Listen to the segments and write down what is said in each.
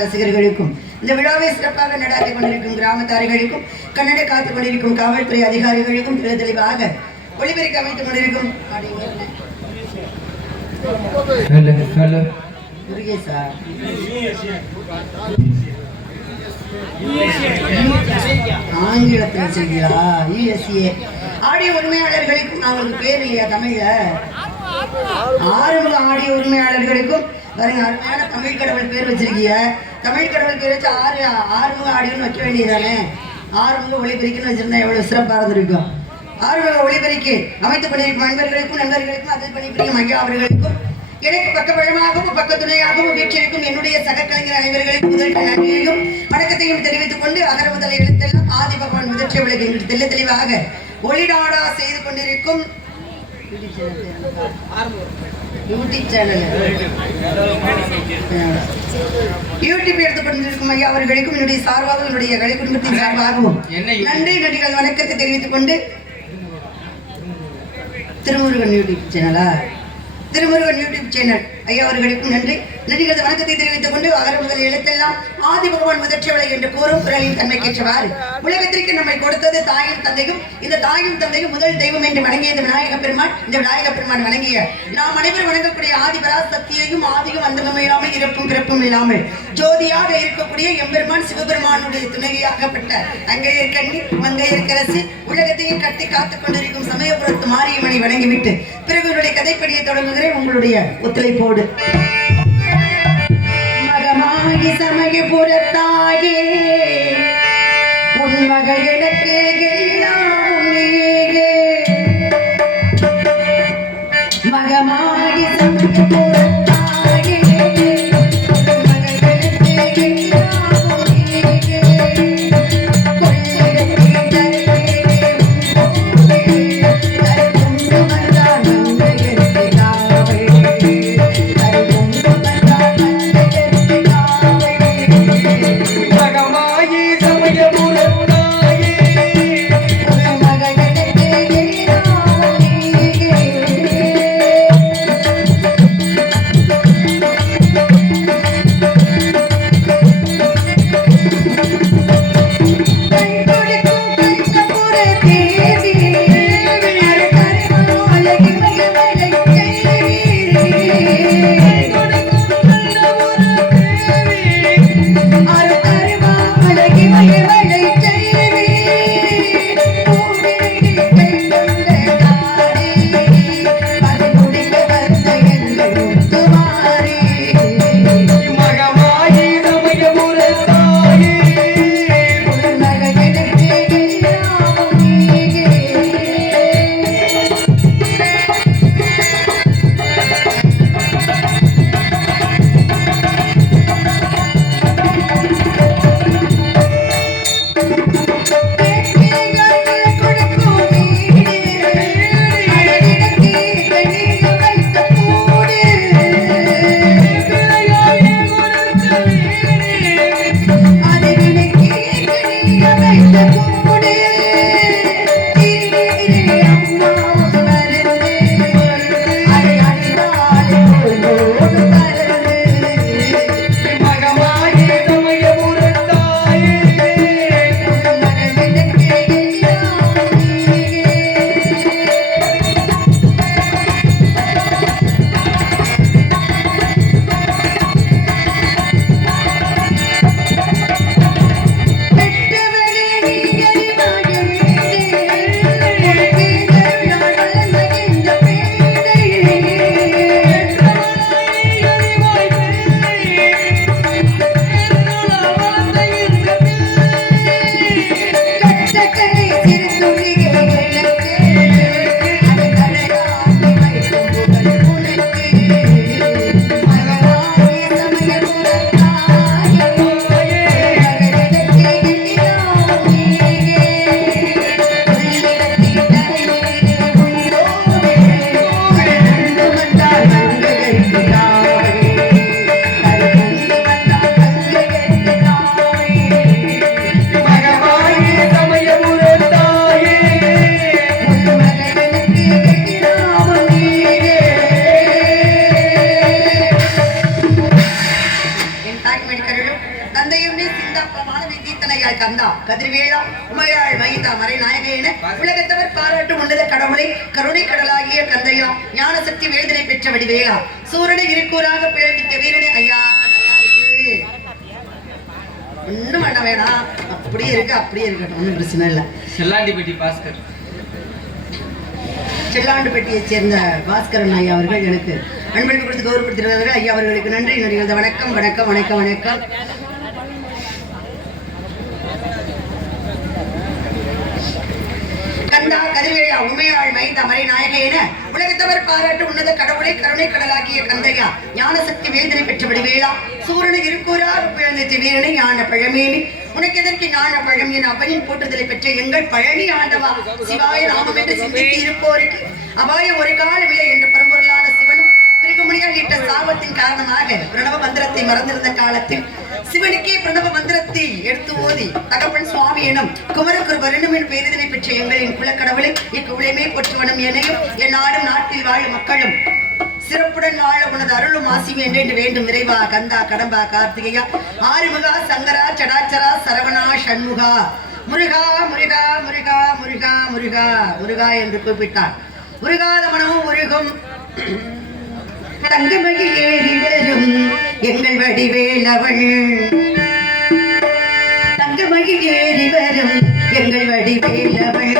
ரசிகர்களுக்கும் இந்த விழாவை சிறப்பாக நடாத்திக் கொண்டிருக்கும் கிராமத்தாரிகளுக்கும் கன்னட காத்துக் கொண்டிருக்கும் காவல்துறை அதிகாரிகளுக்கும் தெளிவாக ஒளிபெருக்கி அமைத்துக் கொண்டிருக்கும் ஆங்கிலத்தில் வச்சிருக்கீங்களா? ஆடியோ உரிமையாளர்களுக்கும் அவங்களுக்கு பேர் இல்லையா தமிழ்ல? ஆறுமுக ஆடியோ உரிமையாளர்களுக்கும் பாருங்க, அருமையான தமிழ் கடவுள் பேர் வச்சிருக்கீங்க. தமிழ் கடவுள் பேர் வச்சு ஆறுமுக ஆடியோன்னு வைக்க வேண்டியதானே? ஆறுமுக ஒளிபெருக்கின்னு வச்சிருந்தா எவ்வளவு சிறப்பாக இருந்திருக்கும். ஆறுமுக ஒளிபெருக்கி அமைத்துக் கொண்டிருக்கும் அன்பர்களுக்கும் நண்பர்களுக்கும் அதில் பணிபுரியும் ஐயா அவர்களுக்கும் எனக்கு பக்கபலமாகவும் பக்கத்துணையாகவும் வீற்றிருக்கும் என்னுடைய சக கலைஞர் அனைவர்களுக்கு முதல் நன்றியையும் வணக்கத்தையும் தெரிவித்துக் கொண்டு அகர முதல் எழுத்தெல்லாம் ஆதி பகவான் முதற்றை விலகு எங்களுக்கு தெல்ல தெளிவாக ஒளிநாடா செய்து கொண்டிருக்கும் யூடியூப் சேனல் யூடியூப் எடுத்துக்கொண்டிருக்கும் ஐயா அவர்களுக்கும் என்னுடைய சார்பாக என்னுடைய கலை குடும்பத்தின் சார்பாகவும் நன்றி நன்றிகள் வணக்கத்தை தெரிவித்துக் கொண்டு திருமுருகன் யூடியூப் சேனலா திருமுருகன் யூடியூப் சேனல் ஐயா அவர்களுக்கும் நன்றி நன்றிகளது வணக்கத்தை தெரிவித்துக் கொண்டு அகர முதல் எழுத்தெல்லாம் ஆதி பகவான் முதற்றவளை என்று கூறும் குரலின் தன்மைக்கேற்றவாறு உலகத்திற்கு நம்மை கொடுத்தது தாயும் தந்தையும் இந்த தாயும் தந்தையும் முதல் தெய்வம் என்று வணங்கியது விநாயக பெருமான் இந்த விநாயக பெருமான் வணங்கிய நாம் அனைவரும் வணங்கக்கூடிய ஆதி பராசக்தியையும் ஆதியும் அந்தமும் இல்லாமல் இறப்பும் பிறப்பும் இல்லாமல் ஜோதியாக இருக்கக்கூடிய எம்பெருமான் சிவபெருமானுடைய துணையாகப்பட்ட அங்கையர் கண்ணி மங்கையர்க்கரசு உலகத்தையும் கட்டி காத்துக் கொண்டிருக்கும் சமயபுரத்து மாரியம்மனை வணங்கிவிட்டு பிறகு உங்களுடைய கதைப்படியை தொடங்குகிறேன் உங்களுடைய ஒத்துழைப்போடு மகமாகி சமயபுரத்தாயே உன் மகள் எனக்கு எல்லாம் நீயே மகமாகி சமயபுரத்தாயே உன் மகள் எனக்கு எல்லாம் நீயே கதிர்வேளா உமையாள் மைந்தா மறை நாயகேன உலகத்தவர் பாராட்டும் உன்னத கடவுளை கருணை கடலாகிய கந்தையா ஞான சக்தி வேதனை பெற்ற வடிவேலா சூரனை இருக்கூராக பிழந்திட்ட வீரனை ஐயா நல்லா இருக்கு ஒண்ணும் பண்ண வேணாம் அப்படியே இருக்கட்டும் ஒன்றும் பிரச்சனை இல்லை செல்லாண்டிப்பட்டி பாஸ்கர் செல்லாண்டுப்பட்டியைச் சேர்ந்த பாஸ்கரன் ஐயா அவர்கள் எனக்கு அன்பளிப்பு கொடுத்து கௌரவப்படுத்துகிறார்கள். ஐயா அவர்களுக்கு நன்றி. நடிகர் வணக்கம் வணக்கம் வணக்கம் வணக்கம். கந்தா கதிர்வேலா உண்மையாள் மைந்த மறைநாயக என உலகத்தவர் பாராட்டு உன்னத கடவுளை கருணை கடலாகிய கந்தையா ஞான சக்தி வேதனை பெற்றபடி வேளா சூரனை இருக்கூரா பிழந்தது வீரனை ஞான பழமேனி உனக்கு எதற்கு ஞான பழம் என அவனின் போற்றுதலை பெற்ற எங்கள் பழனி ஆண்டவா சிவாய நாமம் என்று சிந்தித்து இருப்போருக்கு அபாய ஒரு காலமில்லை என்ற பரம்பொருளான சிவனும் பிறகு முனியால் இட்ட சாபத்தின் காரணமாக பிரணவ மந்திரத்தை மறந்திருந்த காலத்தில் சிவனுக்கே பிரணவ மந்திரத்தை எடுத்து ஓதி தகப்பன் சுவாமி எனும் குமரக்குரு வரணும் என் பேரிதனை பெற்ற எங்களின் குலக்கடவுளை இக்குலமே போற்றுவனும் எனையும் என் நாடும் நாட்டில் வாழும் மக்களும் சிறப்புடன் வாழ உனது அருளும் ஆசியும் என்று வேண்டும் நிறைவா கந்தா கடம்பா கார்த்திகையா ஆறுமுகா சங்கரா சடாச்சரா சரவணா சண்முகா முருகா முருகா முருகா முருகா முருகா முருகா என்று குறிப்பிட்டார். முருகாத மனமும் முருகும் தங்கமகி ஏறி வரும் எங்கள் வடிவேலவள் தங்கமகி ஏறி வரும் எங்கள் வடிவேலவள்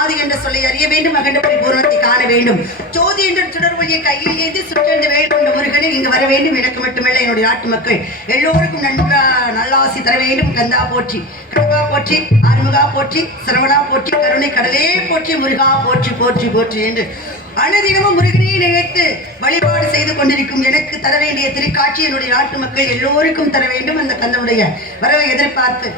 ஆதி என்ற சொல்லை அறிய வேண்டும், அகண்ட பரிபூரணத்தை காண வேண்டும். ஜோதி என்ற சுடர்வழியை கையில் ஏந்தி சுற்றென்று வேல் கொண்ட முருகனை இங்கு வர வேண்டும். எனக்கு மட்டுமல்ல, என்னுடைய நாட்டு மக்கள் எல்லோருக்கும் நல்லாசி தர வேண்டும். கந்தா போற்றி, கடம்பா போற்றி, ஆறுமுகா போற்றி, சரவணா போற்றி, கருணை கடலே போற்றி, முருகா போற்றி போற்றி போற்றி என்று அனுதினமும் முருகனை நினைத்து வழிபாடு செய்து கொண்டிருக்கும் எனக்கு தர வேண்டிய திருக்காட்சி என்னுடைய நாட்டு மக்கள் எல்லோருக்கும் தர வேண்டும். அந்த கந்தனுடைய வரவை எதிர்பார்த்து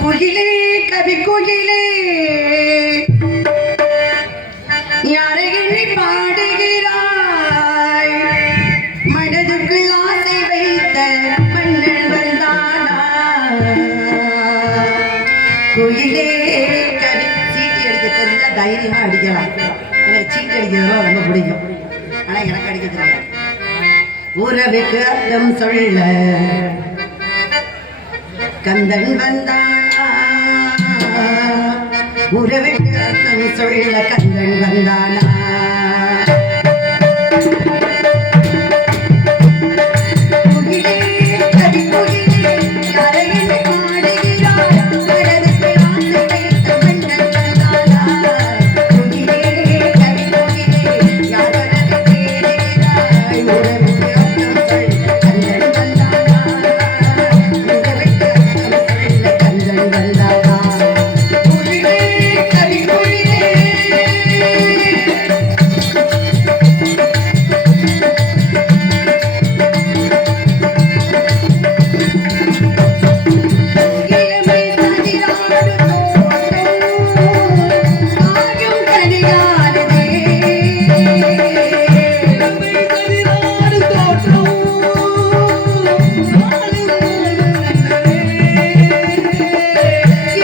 குயிலே கவி குயிலே யாரை எண்ணி பாடுகிறாய் மனதுக்குள் ஆசை வைத்த மன்னன் வந்தானா குயிலே கவி சீட்டி அடிக்க தெரிஞ்சா தைரியமா அடிக்கலாம் எனக்கு சீட்டு அடிக்கிறதுலாம் ரொம்ப பிடிக்கும் ஆனா எனக்கு அடிக்க தெரியாது உறவுக்கு அர்த்தம் சொல்ல கந்தன் வந்தானா உறவுக்கு அர்த்தம் சொல்ல கந்தன் வந்தானா குயிலே கவி குயிலே யாரை எண்ணி பாடுகிறாய் மனதுக்குள் ஆசை வைத்த மன்னன் வந்தானா குயிலே கவி குயிலே யாரை தேடுகிறாய் உறவுக்கு அர்த்தம் சொல்ல கந்தன் வந்தானா உறவுக்கு அர்த்தம் சொல்ல கந்தன் வந்தானா குயிலே கவி குயிலே இளமை சதிராடு தோட்டம் ஆயும் கனியானதே இளமை சதிராடு தோட்டம்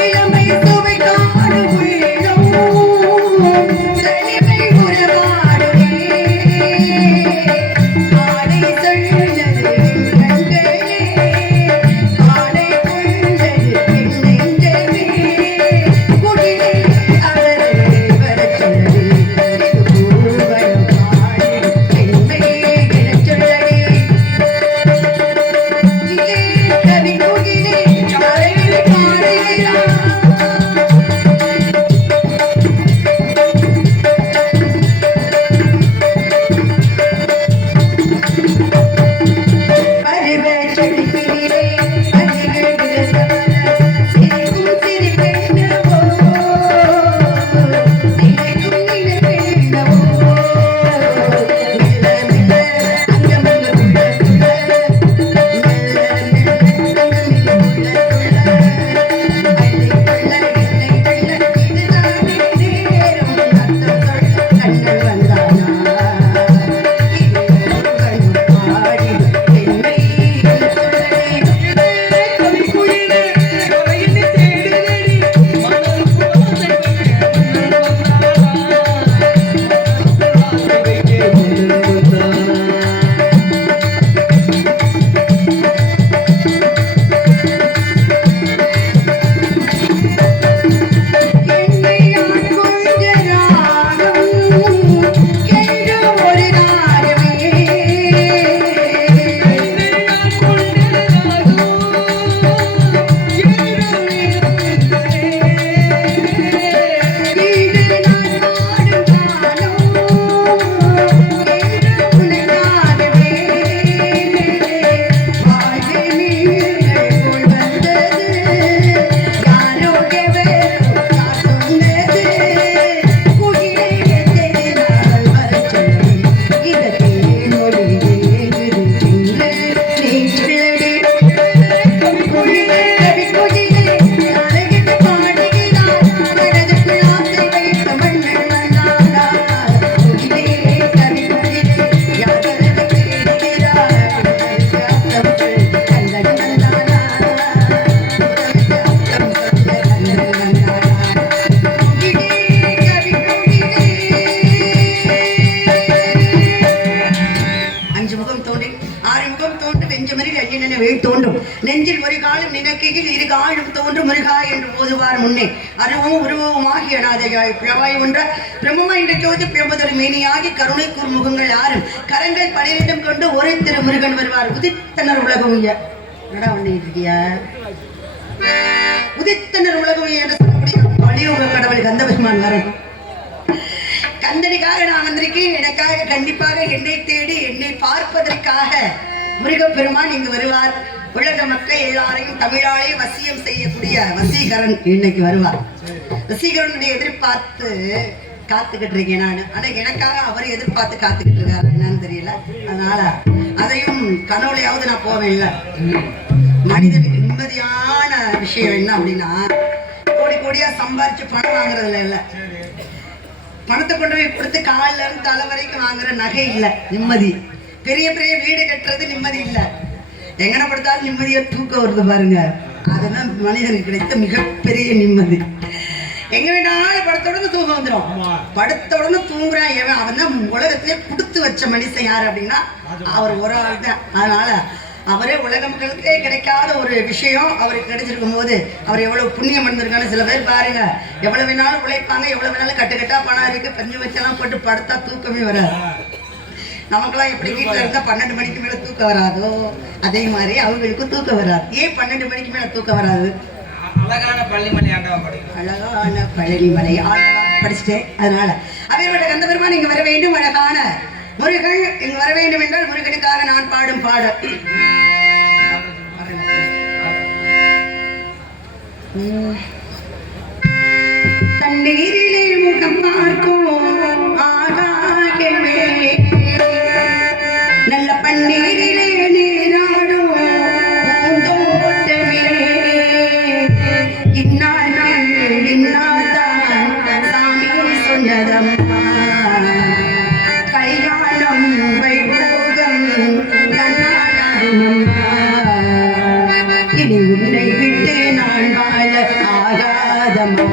இளமை சுவை காடு உள்ளம் தனிமை உறவாடுமே ஆடை சொல்லுகிறது கண்களே ஆடை கொண்டது என் நெஞ்சமே குடிலே அவரை வரச் சொல்லடி இது பூவனம் பாடு பெண்மை எனச் சொல்லடி குயிலே கவி குயிலே யாரை பாடுகிறாய் பருவ செழிப்பினிலே அழகில் விழுந்தவன சிரிக்கும் சிரிப்பென்னவோ நினைக்கும் நினைப்பென்னவோ மெல்ல மெல்ல அங்கமெல்ல உள்ள துள்ள மெல்ல மெல்ல அங்கமெல்ல உள்ள துள்ள அள்ளிக்கொள்ள என்னை வெள்ள இதுதானே நேரம் அர்த்தம் சொல்ல கண்ணன் வந்தானா தோன்றும் நெஞ்சில் ஒரு காலம் நினைக்கையில் இரு காலம் தோன்றும் முருகா என்று போதுவார் முன்னே அருவம் உருவமாகிய அநாதையாய் பிளவாய் ஒன்ற பிரம்மமா என்ற ஜோதி பிளம்பதொரு மேனியாகி கருணை கூர்முகங்கள் யாரும் கரங்கள் படையிடம் கொண்டு ஒரே திரு முருகன் வருவார் உதித்தனர் உலகம் என்னடா பண்ணிட்டு இருக்கியா உதித்தனர் உலகம் என்று சொல்லக்கூடிய கலியுக கடவுள் கந்தபெருமான் வரணும் கந்தனுக்காக நான் வந்திருக்கேன் எனக்காக கண்டிப்பாக என்னை தேடி என்னை பார்ப்பதற்காக முருகப்பெருமான் இங்கு வருவார் உலக மக்கள் எல்லாரையும் தமிழாலே வசியம் செய்யக்கூடிய வசீகரன் இன்னைக்கு வருவார் வசீகரனுடைய எதிர்பார்த்து காத்துக்கிட்டு இருக்கேன் நான் ஆனா எனக்காக அவர் எதிர்பார்த்து காத்துக்கிட்டு இருக்காரு என்னன்னு தெரியல அதனால அதையும் கனவுலையாவது நான் போவேன். இல்லை, மனிதனுக்கு நிம்மதியான விஷயம் என்ன அப்படின்னா, கோடி கோடியா சம்பாரிச்சு பணம் வாங்குறதுல இல்லை, பணத்தை கொண்டு போய் கொடுத்து காலில் இருந்து தலை வரைக்கும் வாங்குற நகை இல்லை நிம்மதி. பெரிய பெரிய வீடு கட்டுறது நிம்மதி இல்லை, எங்கன படுத்தாலும் நிம்மதியா தூக்கம் வருது பாருங்க, அதுதான் மனிதனுக்கு கிடைத்த மிகப்பெரிய நிம்மதி. எங்க வேணாலும் படுத்த உடனே தூக்கம் வந்துடும், படுத்த உடனே தூங்குறான் எவன், அவன் தான் உலகத்திலே கொடுத்து வச்ச மனுஷன் யாரு அப்படின்னா அவர் ஒரு ஆள் தான். அதனால அவரே உலக மக்களுக்கே கிடைக்காத ஒரு விஷயம் அவருக்கு கிடைச்சிருக்கும் போது அவர் எவ்வளவு புண்ணியம் பண்ணிருக்காங்க. சில பேர் பாருங்க, எவ்வளவு வேணாலும் உழைப்பாங்க, எவ்வளவு வேணாலும் கட்டுக்கட்டா பணம் இருக்கு, பஞ்சு வச்செல்லாம் போட்டு படுத்தா தூக்கமே வராது. நமக்கெல்லாம் எப்படி வீட்டில் இருந்தால் 12 மணிக்கு மேலே தூக்கம் வராதோ அதே மாதிரி அவங்களுக்கும் தூக்கம் வராது. ஏன் 12 மணிக்கு மேலே தூக்கம் வராது? அழகான பள்ளிமலை ஆண்டவா படிச்சுட்டேன். அதனால அவர்களோட கந்த பெருமான் இங்க வர வேண்டும், அழகான முருகன் இங்கு வர வேண்டும் என்றால் முருகனுக்காக நான் பாடும் பாடல். தண்ணீரிலே முகம் பார்க்கும் ஆகாயமே, நல்ல பன்னீரிலே நீராடும் பூந்தோட்டமே, இன்னாதான் சாமி சொன்னதம்மா, கல்யாணம் வைபோகம் நன்னாடம்மா, இனி உன்னை விட்டு நான் வாழ ஆகாதம்மா.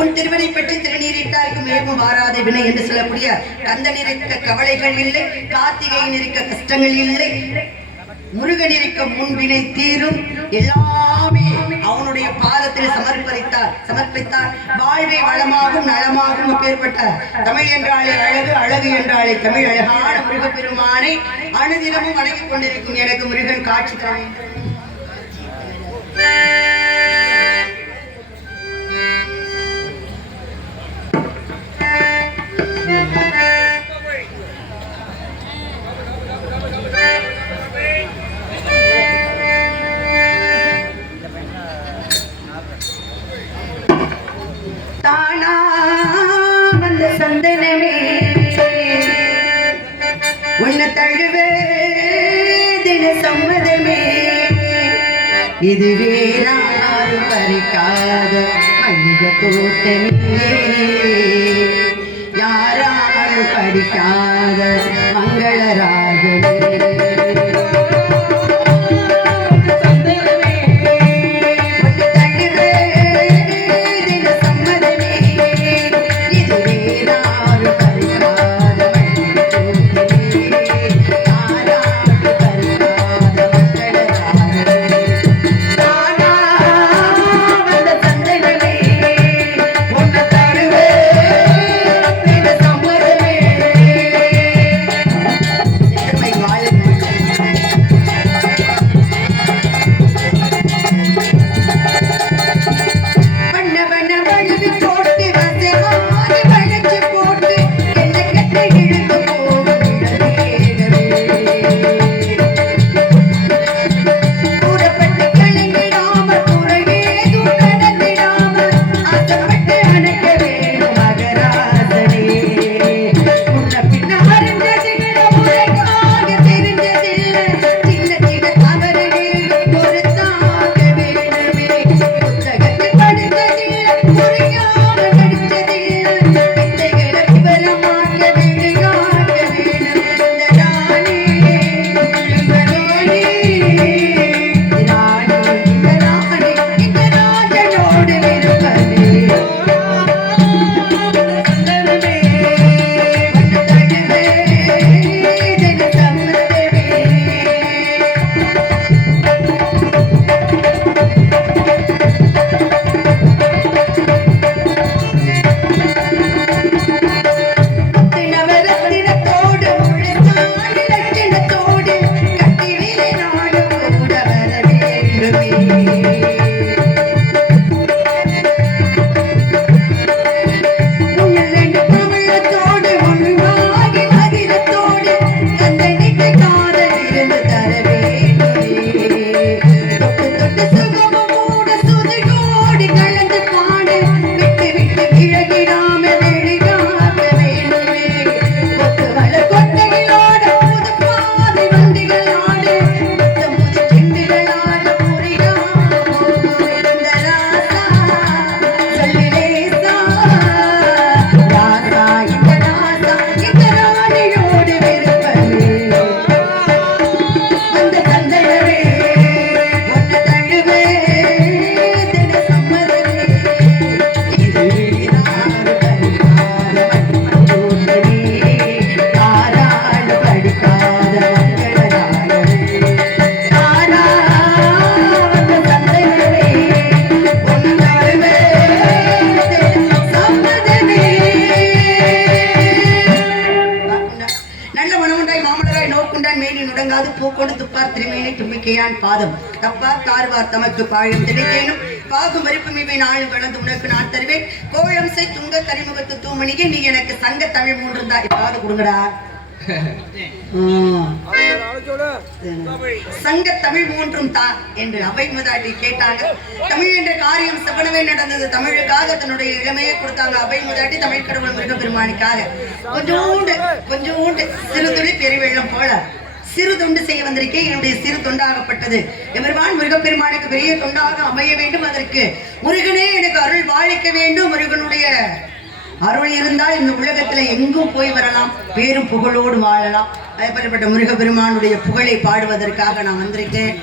உன் திருவனை பெற்று திருநீரிட்டார்க்கும் ஏகும் வாராத வினை என்று சொல்லக்கூடிய கந்தன் இருக்க கவலைகள் இல்லை, கார்த்திகையின் இருக்க கஷ்டங்கள் இல்லை, முருகன் இருக்க முன்வினை தீரும், எல்லாமே அவனுடைய பாதத்தில் சமர்ப்பித்தார். வாழ்வை வளமாகும் நலமாகும் அப்பேற்பட்ட தமிழ் என்றாலே அழகு, அழகு என்றாலே தமிழ், அழகான முருகப்பெருமானை அனுதினமும் வணங்கிக் கொண்டிருக்கும் எனக்கு முருகன் காட்சி தர வேண்டும். தானா வந்த சந்தனமே உன்னை தழுவே தின சம்மதமே, இது வேறாரும் பறிக்காத மல்லிகை தோட்டமே, யாராலும் படிக்காத மங்களராகவே. பாதம் தப்பார் தார்வார் தமக்கு பாழும் திணைக்கேனும் பாகு மறுப்பும் இவை நாளும் கடந்து உனக்கு நான் தருவேன். கோலம் செய் துங்க கரிமுகத்து தூமணிக்கு நீ எனக்கு சங்க தமிழ் 3 இருந்தா இப்பாவது கொடுங்கடா. சங்க தமிழ் 3 தா என்று அவை முதலாளி கேட்டாங்க. தமிழ் என்ற காரியம் செவ்வனவே நடந்தது. தமிழுக்காக தன்னுடைய இளமையை கொடுத்தாங்க அவை முதலாளி. தமிழ் கடவுள் முருகப்பெருமானுக்காக கொஞ்சோண்டு சிறு துளி பெருவெள்ளம் போல சிறு தொண்டு செய்ய வந்திருக்கேன். என்னுடைய சிறு தொண்டாகப்பட்டது எம்பெருமான் முருகப்பெருமானுக்கு பெரிய தொண்டாக அமைய வேண்டும். அதற்கு முருகனே எனக்கு அருள் வாழிக்க வேண்டும். முருகனுடைய அருள் இருந்தால் இந்த உலகத்துல எங்கும் போய் வரலாம், பேரும் புகழோடு வாழலாம். அதேபோலப்பட்ட முருகப்பெருமானுடைய புகழை பாடுவதற்காக நான் வந்திருக்கேன்.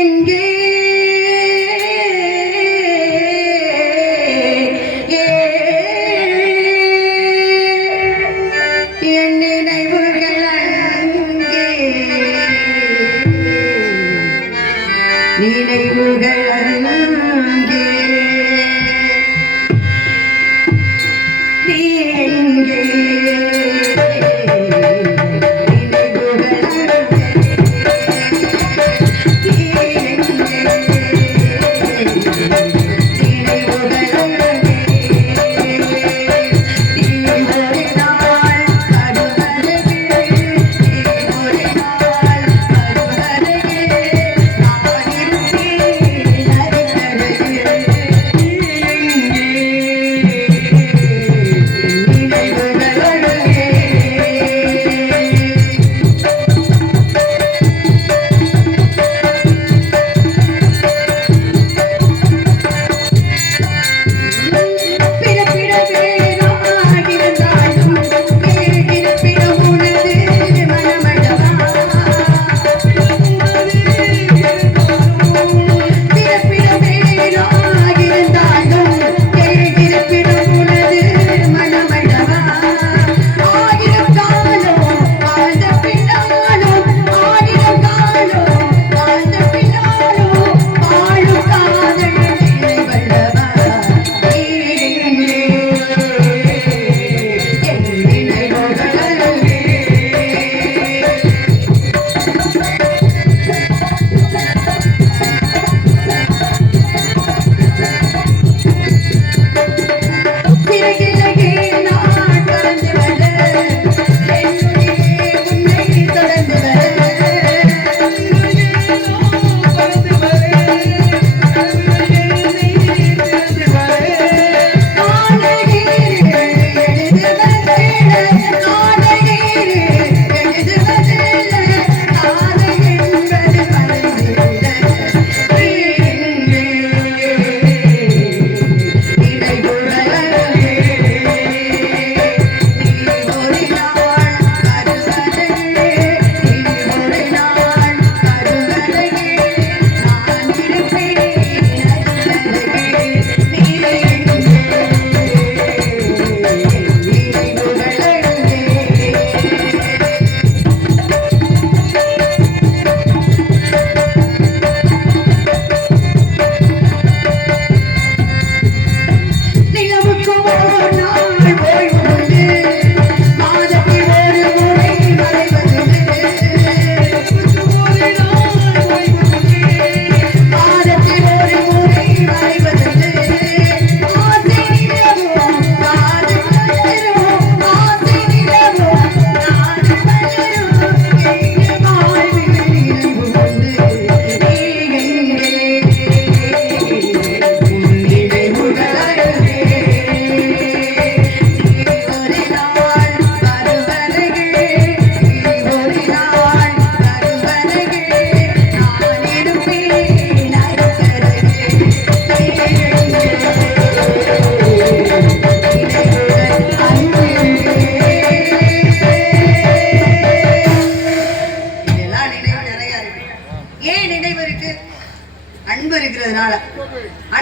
எங்கே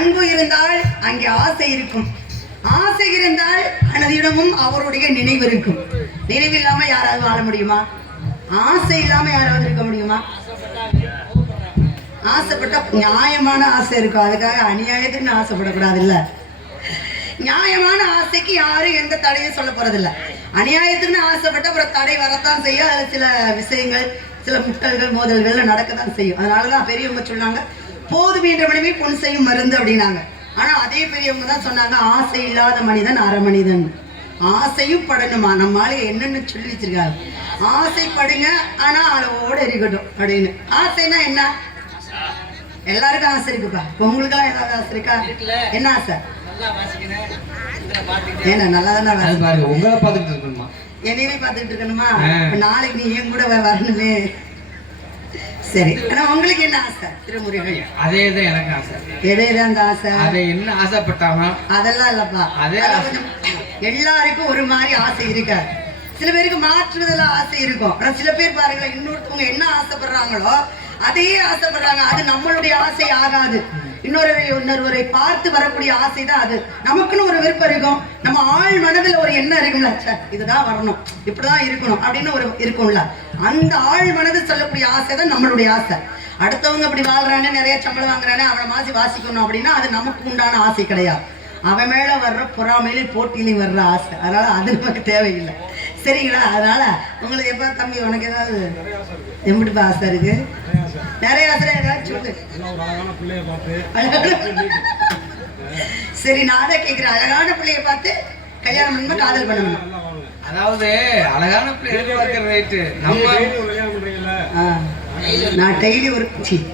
அன்பு இருந்தால் அங்கே ஆசை இருக்கும், ஆசை இருந்தால் அனதிடமும் அவருடைய நினைவு இருக்கும். நினைவு இல்லாம யாராவது வாழ முடியுமா? ஆசை இல்லாம யாராவது இருக்க முடியுமா? ஆசைப்பட்ட நியாயமான ஆசை இருக்கும், அதுக்காக அநியாயத்துக்கு ஆசைப்படக்கூடாது. இல்ல, நியாயமான ஆசைக்கு யாரும் எந்த தடையும் சொல்ல போறதில்ல. அநியாயத்துக்குன்னு ஆசைப்பட்ட அப்புறம் தடை வரத்தான் செய்யும். அதுல சில விஷயங்கள், சில முட்டல்கள், மோதல்கள் நடக்கத்தான் செய்யும். அதனாலதான் பெரியவங்க சொன்னாங்க, போதும் என்ற மனைவி பொன் செய்யும் மருந்து அப்படின்னாங்க. ஆனா அதே பெரியவங்க தான் சொன்னாங்க, ஆசை இல்லாத மனிதன் அற மனிதன். ஆசையும் படணுமா, நம்ம ஆளுங்க என்னன்னு சொல்லி வச்சிருக்காங்க, ஆசைப்படுங்க ஆனா அளவோட இருக்கட்டும் அப்படின்னு. ஆசைனா என்ன? எல்லாருக்கும் ஆசை இருக்குப்பா. உங்களுக்கு எல்லாம் ஏதாவது ஆசை இருக்கா? என்ன ஆசை? ஏன்னா நல்லா தானே உங்களை பார்த்துட்டு இருக்கணுமா? என்னையுமே பார்த்துட்டு இருக்கணுமா? நாளைக்கு நீ ஏன் கூட வரணுமே. சரி, ஆனா உங்களுக்கு என்ன ஆசை? திருமுறைகள் அதேதான் எனக்கு ஆசை. எதேதான் அந்த ஆசை? அதை என்ன ஆசைப்பட்டாமா அதெல்லாம் இல்லப்பா. எல்லாருக்கும் ஒரு மாதிரி ஆசை இருக்காது. சில பேருக்கு மாற்றுறதுல ஆசை இருக்கும். ஆனா சில பேர் பாருங்களேன், இன்னொருத்தவங்க என்ன ஆசைப்படுறாங்களோ அதையே ஆசைப்படுறாங்க. அது நம்மளுடைய ஆசை ஆகாது. இன்னொருவரை பார்த்து வரக்கூடிய ஆசை தான் அது. நமக்குன்னு ஒரு விருப்பம் இருக்கும், நம்ம ஆள் மனதுல ஒரு எண்ணம் இருக்கும்ல, இதுதான் வரணும், இப்படிதான் இருக்கணும் அப்படின்னு ஒரு இருக்கும்ல, அந்த ஆள் மனது சொல்லக்கூடிய ஆசை தான் நம்மளுடைய ஆசை. அடுத்தவங்க அப்படி வாழ்றானே, நிறைய சம்பளம் வாங்குறானே, அவனை மாசி வாசிக்கணும் அப்படின்னா அது நமக்கு உண்டான ஆசை கிடையாது. அவன் மேல வர்ற பொறாமையிலையும் போட்டியிலையும் வர்ற ஆசை. அதனால அது நமக்கு தேவையில்லை. சரிங்களா? அதனால உங்களுக்கு எப்ப தம்பி உனக்கு ஏதாவது எம்பிட்டு ஆசை இருக்கு? நிறைய ஆசை ஏதாவது சொல்லு. சரி, நான் அதை கேட்கிறேன். அழகான பிள்ளைய பார்த்து கல்யாணம் பண்ணி காதல் பண்ணணும். அதாவது அழகான பிள்ளை எதிர்பார்க்கிற ரைட்டு. நம்ம நான் டெய்லி ஒரு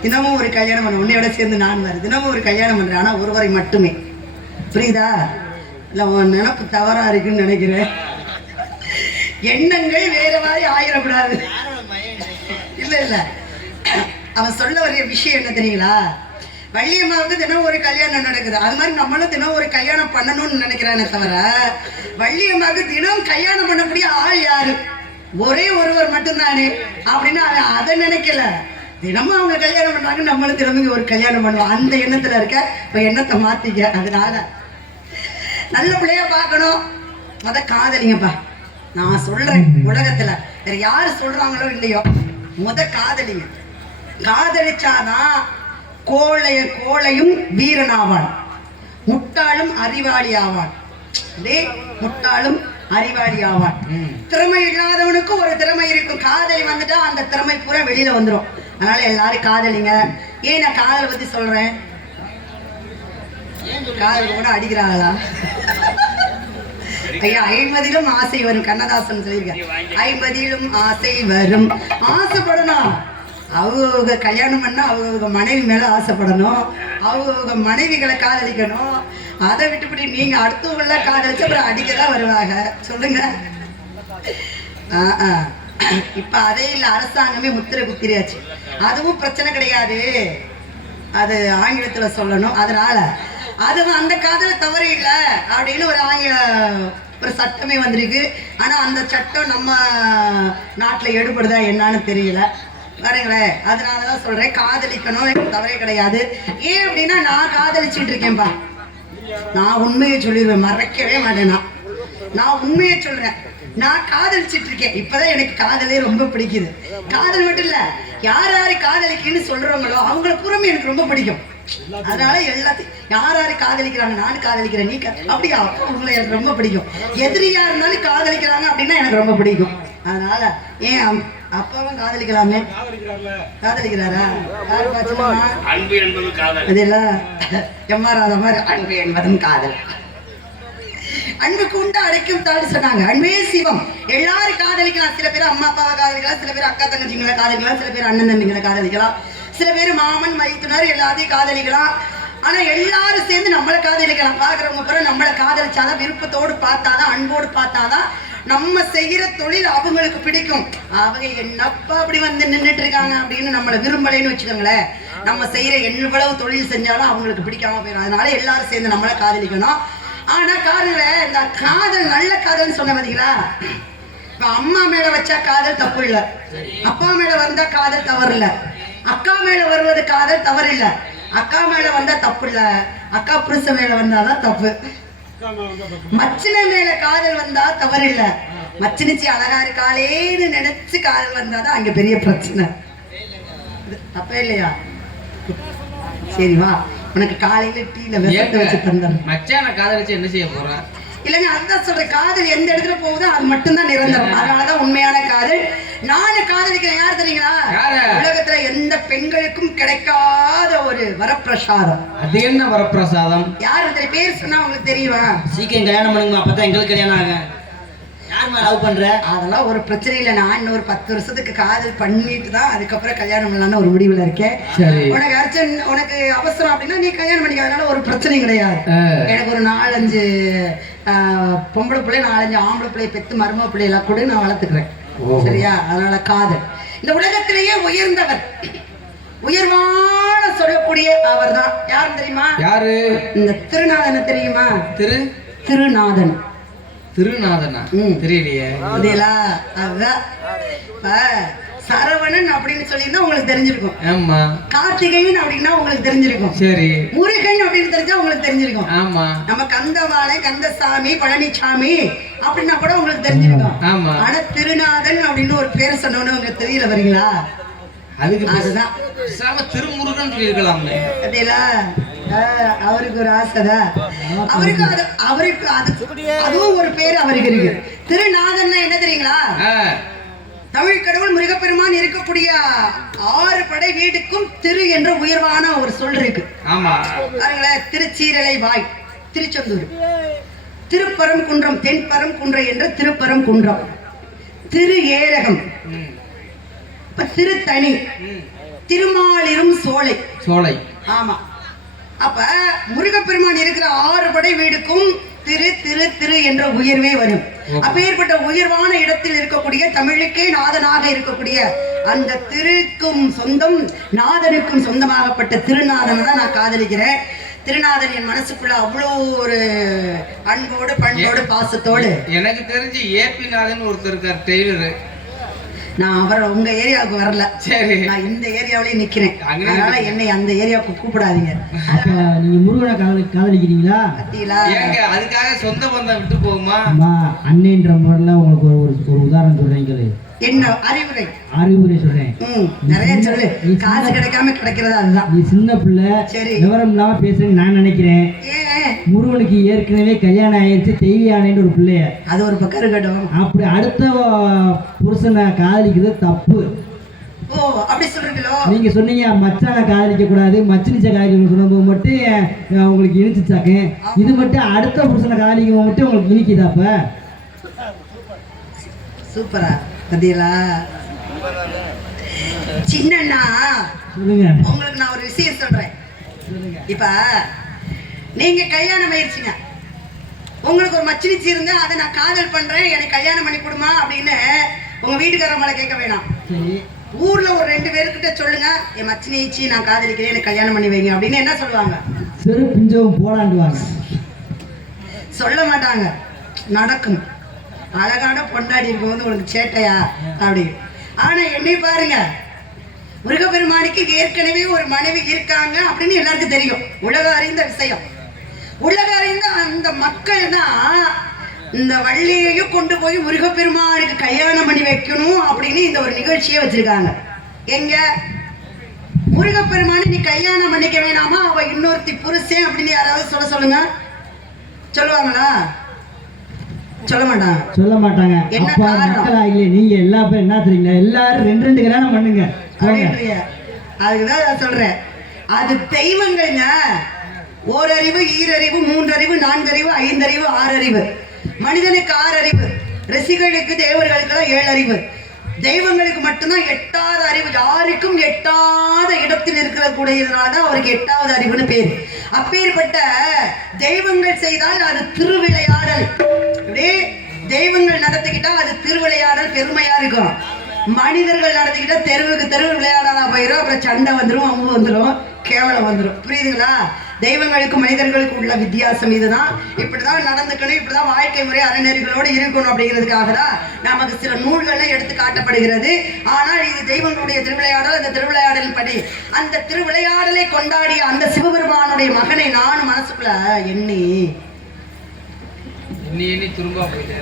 தினமும் ஒரு கல்யாணம் பண்ண, உன்னையோட சேர்ந்து நான் வர தினமும் ஒரு கல்யாணம் பண்றேன். ஆனா ஒருவரை மட்டுமே. புரியுதா? இல்ல உன் நினப்பு தவறா இருக்குன்னு நினைக்கிறேன். எண்ணங்கள் வேற மாதிரி ஆயிடக்கூடாது. இல்ல இல்ல, அவன் சொல்ல வர்ற விஷயம் என்ன தெரியுங்களா? வள்ளியம்மாவுக்கு தினம் ஒரு கல்யாணம் நடக்குது. அது மாதிரி நம்மளும் தினம் ஒரு கல்யாணம் பண்ணணும்னு நினைக்கிறானே தவிர, வள்ளியம்மாவுக்கு தினம் கல்யாணம் பண்ணக்கூடிய ஆள் யாரு? ஒரே ஒருவர் மட்டும்தானே அப்படின்னு அவன் அதை நினைக்கல. தினமும் அவங்க கல்யாணம் பண்றாங்க, நம்மளும் தினமும் ஒரு கல்யாணம் பண்ணுவோம். அந்த எண்ணத்துல இருக்க இப்ப எண்ணத்தை மாத்திக்க. அதனால நல்ல பிள்ளையா பார்க்கணும். முத காதலிங்கப்பா. நான் சொல்றேன், உலகத்துல வேற யாரு சொல்றாங்களோ இல்லையோ, முத காதலிங்க. காதலிச்சாதான் கோழையும் வீரனாவான், முட்டாளும் அறிவாளி ஆவான். முட்டாளும் அறிவாளி ஆவான். திறமை இல்லாதவனுக்கு ஒரு திறமை இருக்கும். காதலி வந்துட்டா அந்த திறமை பூரா வெளியில வந்துடும். அதனால எல்லாரும் காதலிங்க. ஏன் நான் காதலை பத்தி சொல்றேன்? காதல் கூட அடிக்கிறாங்களா? ஐயா, 50லும் ஆசை வரும். கண்ணதாசன் சொல்லியிருக்கேன், 50லும் ஆசை வரும். ஆசைப்படணும். அவங்க கல்யாணம் பண்ணா அவங்க மனைவி மேல ஆசைப்படணும், அவங்க மனைவிகளை காதலிக்கணும். அதை விட்டுப்படி நீங்க அடுத்தவங்கள காதலிச்சு அப்புறம் அடிக்கதான் வருவாங்க. சொல்லுங்க. இப்ப அதே இல்ல, அரசாங்கமே முத்திரை குத்திரியாச்சு. அதுவும் பிரச்சனை கிடையாது, அது ஆங்கிலத்துல சொல்லணும். அதனால அதுவும் அந்த காதல தவறு இல்லை அப்படின்னு ஒரு சட்டமே வந்திருக்கு. ஆனா அந்த சட்டம் நம்ம நாட்டுல எடுபடுதா என்னன்னு தெரியல. வரீங்களே, அதனாலதான் சொல்றேன், காதலிக்கணும், தவறே கிடையாது. ஏன் அப்படின்னா நான் காதலிச்சுட்டு இருக்கேன்பா. நான் உண்மையை சொல்லிடுவேன், மறைக்கவே மாட்டேன். நான் உண்மையை சொல்றேன், நான் காதலிச்சுட்டு இருக்கேன். இப்பதான் எனக்கு காதலே ரொம்ப பிடிக்குது. காதல் மட்டும் இல்ல, யார் யாரு காதலிக்குன்னு சொல்றவங்களோ அவங்கள புறமே எனக்கு ரொம்ப பிடிக்கும். அதனால எல்லாத்தையும் யார் யாரு காதலிக்கிறாங்க, நானும் காதலிக்கிறேன், நீ அப்படியா, அப்போ உங்களை எனக்கு ரொம்ப பிடிக்கும். எதிரியா இருந்தாலும் காதலிக்கிறாங்க அப்படின்னா எனக்கு ரொம்ப பிடிக்கும். அதனால ஏன் அப்பாவும் காதலிக்கலாமே? காதலிக்கிறாரா? யாரு பாத்தீங்கன்னா அன்பு என்பது காதல். அதெல்லாம் எம்மாறாத மாதிரி அன்பு என்பதும் காதல். அன்புக்கு உண்டா அடைக்கும் தாள் சொன்னாங்க. அன்பே சிவம். எல்லாரும் காதலிக்கலாம். சில பேர் அம்மா அப்பாவை காதலிக்கலாம், சில பேர் அக்கா தங்கச்சிங்களை காதலிக்கலாம், சில பேர் அண்ணன் தம்பிங்களை காதலிக்கலாம், சில பேர் மாமன் மைத்துனர் எல்லாத்தையும் காதலிக்கலாம். ஆனா எல்லாரும் சேர்ந்து நம்மளை காதலிக்கலாம். பாக்குறவங்க கூட நம்மளை காதலிச்சாதான், விருப்பத்தோடு பார்த்தாதான், அன்போடு பார்த்தாதான் நம்ம செய்யற தொழில் அவங்களுக்கு பிடிக்கும். அவங்க என்னப்பா அப்படி வந்து நின்றுட்டு இருக்காங்க அப்படின்னு நம்மளை விரும்பலைன்னு வச்சுக்கோங்களேன், நம்ம செய்யற எவ்வளவு தொழில் செஞ்சாலும் அவங்களுக்கு பிடிக்காம போயிடும். அதனால எல்லாரும் சேர்ந்து நம்மளை காதலிக்கணும். ஆனா காதல, இந்த காதல் நல்ல காதல்னு சொன்ன பாத்தீங்களா? இப்ப அம்மா மேல வச்சா காதல் தப்பு இல்ல, அப்பா மேல வந்தா காதல் தவறு இல்ல, அக்கா மேல வருவது காதல் தவறு இல்ல, அக்கா மேல வந்தா தப்பு இல்ல, அக்கா புருஷன் மேல வந்தாதான் தப்பு. மச்சின மேல காதல் வந்தா தவறு இல்ல. மச்சினிச்சி அழகா இருக்காளேன்னு நினைச்சு காதல் வந்தாதான் அங்க பெரிய பிரச்சனை. தப்பே இல்லையா? சரி வா, உனக்கு காலையில டீல விஷத்தை வச்சு தந்தேன். மச்சான காதலிச்சு என்ன செய்ய போற? இல்லைங்க, அதுதான் சொல்றேன். காதல் எந்த இடத்துல போகுதோ அது மட்டும்தான் நிரந்தரம். அதனாலதான் உண்மையான காதல். நானும் காதலிக்கிறேன். யார் தெரியுங்களா? உலகத்துல எந்த பெண்களுக்கும் கிடைக்காத ஒரு வரப்பிரசாதம். அது என்ன வரப்பிரசாதம்? யார் தெரியும்? பேர் சொன்னா உங்களுக்கு தெரியுமா? சீக்கிரம் கல்யாணம் பண்ணுங்க, அப்பதான் எங்களுக்கு கல்யாணம் ஆகும். யாருமா லவ் பண்ற? அதெல்லாம் ஒரு பிரச்சனை இல்லை. நான் இன்னொரு 10 வருஷத்துக்கு காதல் பண்ணிட்டு தான் அதுக்கப்புறம் கல்யாணம் பண்ணலான்னு ஒரு முடிவுல இருக்கேன். உனக்கு அர்ச்சன், உனக்கு அவசரம் அப்படின்னா நீ கல்யாணம் பண்ணிக்க, அதனால ஒரு பிரச்சனையும் கிடையாது. எனக்கு ஒரு 4-5 பொம்பளை பிள்ளை, 4-5 ஆம்பளை பிள்ளைய பெத்து மரும பிள்ளையெல்லாம் கூட நான் வளர்த்துக்கிறேன். சரியா? அதனால காதல் இந்த உலகத்திலேயே உயர்ந்தவர், உயர்வான சொல்லக்கூடிய அவர் தான். யாரும் தெரியுமா? யாரு? இந்த திருநாதனை தெரியுமா? திருநாதன். திருநாதனா? தெரியலையே. அதுதான் சரவணன் அப்படின்னு சொல்லியிருந்தா உங்களுக்கு தெரிஞ்சிருக்கும். ஆமா. கார்த்திகேயன் அப்படின்னா உங்களுக்கு தெரிஞ்சிருக்கும். சரி. முருகன் அப்படின்னு தெரிஞ்சா உங்களுக்கு தெரிஞ்சிருக்கும். ஆமா. நம்ம கந்தவாளை, கந்தசாமி, பழனிசாமி அப்படின்னா கூட உங்களுக்கு தெரிஞ்சிருக்கும். ஆமா. ஆனா திருநாதன் அப்படின்னு ஒரு பேர் சொன்னோன்னு உங்களுக்கு தெரியல வரீங்களா? அதுக்கு அதுதான் திருமுருகன் சொல்லியிருக்கலாமே. அவருக்கு ஒரு ஆசைதான். அவருக்கு அதுவும் ஒரு பேர் அவருக்கு இருக்கு. திருநாதன் என்ன தெரியுங்களா? தமிழ் கடவுள் முருகப்பெருமான் இருக்கக்கூடிய 6 படை வீடுக்கும் திரு என்ற உயர்வான ஒரு சொல் இருக்கு. ஆமா. திருச்சீரலை வாய் திருச்செந்தூர், திருப்பரங்குன்றம் தென்பரங்குன்றை என்ற திருப்பரங்குன்றம், திரு ஏரகம், திருத்தணி, திருமாலிரும் சோலை. சோலை. ஆமா. அப்ப முருகப்பெருமான் இருக்கிற 6 படை வீடுக்கும் திரு திரு திரு என்ற உயர்வே வரும். அப்பேற்பட்ட உயர்வான இடத்தில் இருக்கக்கூடிய, தமிழுக்கே நாதனாக இருக்கக்கூடிய அந்த திருக்கும் சொந்தம், நாதனுக்கும் சொந்தமாகப்பட்ட திருநாதனை தான் நான் காதலிக்கிறேன். திருநாதன் என் மனசுக்குள்ள அவ்வளோ ஒரு அன்போடு, பண்போடு, பாசத்தோடு. எனக்கு தெரிஞ்சு ஏபி நாதன் ஒருத்தர் இருக்கார், டெய்லரு. நான் அவர் உங்க ஏரியாவுக்கு வரல. சரி. நான் இந்த ஏரியாவிலேயே நிக்கிறேன். அதனால என்னை அந்த ஏரியாவுக்கு கூப்பிடாதீங்க. நீங்க முருகனை காதலிக்கிறீங்களா? ஏங்க அதுக்காக சொந்த பந்தம் விட்டு போகுமா? அண்ணன்ற முறையில உங்களுக்கு ஒரு உதாரணம் சொல்றீங்க. என்ன அறிவுரை? அறிவுரை சொல்றேன். நிறைய சொல்லு. காசு கிடைக்காம கிடைக்கிறது அதுதான். நீ சின்ன பிள்ளை, விவரம் இல்லாம பேசுறேன்னு நான் நினைக்கிறேன். முருகனுக்கு ஏற்கனவே கல்யாணம் ஆயிடுச்சு, தெய்வியானேன்னு ஒரு பிள்ளைய. அது ஒரு பக்கம் இருக்கட்டும். அப்படி அடுத்த புருஷனை காதலிக்கிறது தப்பு. ஓ, அப்படி சொல்றீங்களோ? நீங்க சொன்னீங்க மச்சான காதலிக்க கூடாது, மச்சினிச்ச காதலிக்க சொல்லும்போது மட்டும் உங்களுக்கு இனிச்சுச்சாக்கு. இது மட்டும் அடுத்த புருஷனை காதலிக்கும் மட்டும் உங்களுக்கு இனிக்குதாப்ப? சூப்பரா கதியலா. சின்னண்ணா சொல்லுங்க. உங்களுக்கு நான் ஒரு விஷயம் சொல்றேன். இப்ப நீங்க கல்யாணம் ஆயிடுச்சுங்க, உங்களுக்கு ஒரு மச்சினிச்சி இருந்தா அதை நான் காதல் பண்றேன், எனக்கு கல்யாணம் பண்ணி கொடுமா அப்படின்னு உங்க வீட்டுக்காரம்மாளை கேட்க வேணாம். ஊர்ல ஒரு 2 பேருக்கிட்ட சொல்லுங்க, என் மச்சினிச்சி நான் காதலிக்கிறேன், எனக்கு கல்யாணம் பண்ணி வைங்க அப்படின்னு. என்ன சொல்லுவாங்க? சரி பிஞ்சவும் போலாண்டுவாங்க. சொல்ல மாட்டாங்க. நடக்கும். அழகான பொண்டாடி இருக்கும்போது உங்களுக்கு சேட்டையா அப்படி. ஆனா என்னை பாருங்க, முருகப்பெருமானுக்கு ஏற்கனவே ஒரு மனைவி இருக்காங்க அப்படின்னு எல்லாருக்கும் தெரியும். உலக அறிந்த விஷயம். உலக அறிந்த அந்த மக்கள் தான் இந்த வள்ளியையும் கொண்டு போய் முருகப்பெருமானுக்கு கல்யாணம் பண்ணி வைக்கணும் அப்படின்னு இந்த ஒரு நிகழ்ச்சியை வச்சிருக்காங்க. எங்க முருகப்பெருமானு நீ கல்யாணம் பண்ணிக்க வேணாமா, அவ இன்னொருத்தி புருஷன் அப்படின்னு யாராவது சொல்லுங்க. சொல்லுவாங்களா? சொல்ல மாட்டாங்க. சொல்ல மாட்டாங்க. என்ன காரணம்? நீங்க எல்லா பேரும் என்ன தெரியுங்க, எல்லாரும் 2 கல்யாணம் பண்ணுங்க. அதுக்குதான் நான் சொல்றேன். அது தெய்வங்கள்ங்க. ஓரறிவு, ஈரறிவு, 3 அறிவு, 4 அறிவு, 5 அறிவு, 6 அறிவு. மனிதனுக்கு 6 அறிவு, ரிஷிகளுக்கு, தேவர்களுக்கு 7 அறிவு. தெய்வங்களுக்கு மட்டும்தான் 8வது அறிவு. யாருக்கும் எட்டாத இடத்தில் இருக்கிற கூடியதுனாலதான் அவருக்கு 8வது அறிவுன்னு பேர். அப்பேற்பட்ட தெய்வங்கள் செய்தால் அது திருவிளையாடல். அப்படியே தெய்வங்கள் நடத்திக்கிட்டா அது திருவிளையாடல் பெருமையா இருக்கும். மனிதர்கள் நடத்திக்கிட்டா தெருவுக்கு தெருவு விளையாடாதான் போயிடும். அப்புறம் சண்டை வந்துடும், அம்பு வந்துடும், கேவலம் வந்துடும். புரியுதுங்களா? தெய்வங்களுக்கும் மனிதர்களுக்கும் உள்ள வித்தியாசம் இதுதான். இப்படிதான் நடந்துக்கணும், இப்படிதான் வாழ்க்கை முறை அறநெறிகளோடு இருக்கணும் அப்படிங்கிறதுக்காக தான் நமக்கு சில நூல்கள்லாம் எடுத்து காட்டப்படுகிறது. ஆனால் இது தெய்வங்களுடைய திருவிளையாடல். அந்த திருவிளையாடல் படி அந்த திருவிளையாடலை கொண்டாடிய அந்த சிவபெருமானுடைய மகனை நான் மனசுக்குள்ள எண்ணி நீ திரும்ப போயிட்டே